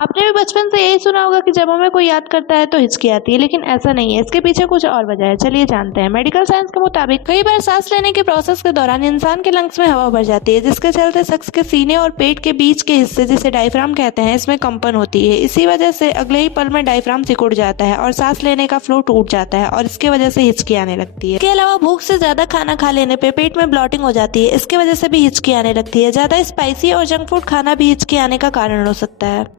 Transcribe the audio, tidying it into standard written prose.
आपने भी बचपन से यही सुना होगा कि जब हमें कोई याद करता है तो हिचकी आती है, लेकिन ऐसा नहीं है। इसके पीछे कुछ और वजह है। चलिए जानते हैं। मेडिकल साइंस के मुताबिक कई बार सांस लेने के प्रोसेस के दौरान इंसान के लंग्स में हवा भर जाती है, जिसके चलते शख्स के सीने और पेट के बीच के हिस्से, जिसे डायफ्राम कहते हैं, इसमें कंपन होती है। इसी वजह से अगले ही पल में डायफ्राम सिकुड़ जाता है और सांस लेने का फ्लो टूट जाता है और इसके वजह से हिचकी आने लगती है। इसके अलावा भूख से ज्यादा खाना खा लेने पे पेट में ब्लॉटिंग हो जाती है, इसके वजह से भी हिचकी आने लगती है। ज्यादा स्पाइसी और जंक फूड खाना भी हिचकी आने का कारण हो सकता है।